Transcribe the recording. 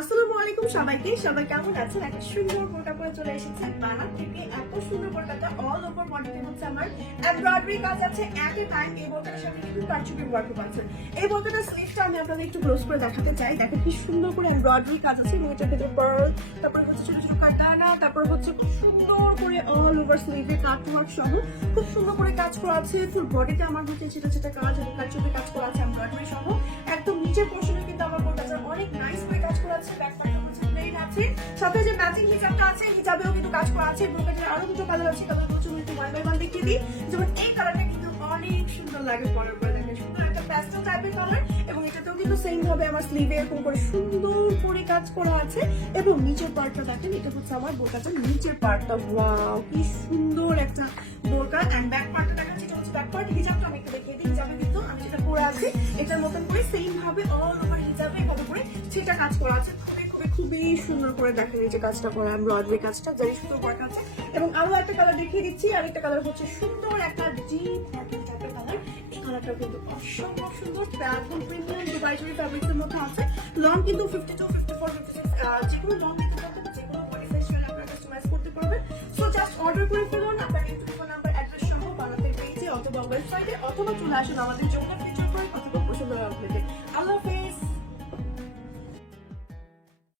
আসসালামু আলাইকুম সবাইকে। সবাই কেমন আছেন? একটা সুন্দর চলে এসেছে থেকে। এত সুন্দর অল ওভার বডিতে হচ্ছে আমার। এমব্রয়ডারি কাজ আছে এট টাইম এই কিন্তু এই স্লিভটা আমি আপনাদের একটু ক্লোজ করে দেখাতে চাই। দেখেন কি সুন্দর করে এমব্রয়ডারি কাজ আছে। এবং ভিতরে পার্ল তারপরে হচ্ছে ছোট ছোট কাটানা তারপরে হচ্ছে খুব সুন্দর করে অল ওভার স্লিভে কাট ওয়ার্ক সহ। খুব সুন্দর করে কাজ করা আছে। ফুল বডিতে আমার হচ্ছে ছোট ছোট কাজ এবং কাজ করা হিজাবেও কিন্তু কাজ করা আছে বোরকাটার আরও দুটো আছে কালার আমি একটু ওয়ান বাই ওয়ান দেখিয়ে দিই। কিন্তু অনেক সুন্দর লাগে দেখেন সুন্দর একটা কিন্তু সেম ভাবে আমার স্লিভে এরকম সুন্দর করে কাজ করা আছে, এবং নিচের পার্টটা দেখেন, এটা হচ্ছে আমার বোরকাটার নিচের পার্টটা ওয়াও কি সুন্দর একটা বোরকা। এন্ড ব্যাক পার্টটা হচ্ছে ব্যাক পার্ট হিজাবটা আমি একটু দেখিয়ে দিই, হিজাবে কিন্তু আমি যেটা পরে আছি, এটার মতন করে সেম ভাবে অল ওভার হিজাবে কত করে, সেটা কাজ করা আছে। খুবই খুবই সুন্দর করে দেখেন এই কাজটা করা এমব্রয়ডারি কাজটা যাই সুন্দর ওয়ার্ক আছে এবং আরও একটা কালার দেখিয়ে দিচ্ছি, আরেকটা কালার হচ্ছে সুন্দর একটা ডিপ অসম্ভব সুন্দর আছে। লং কিন্তু ফিফটি টু ফিফটি ফিফটি যে কোনো লং যে কোনো করতে পারবেন। সো জাস্ট অর্ডার করে অথবা চলে আসুন আমাদের ফিচার করে আল্লাহ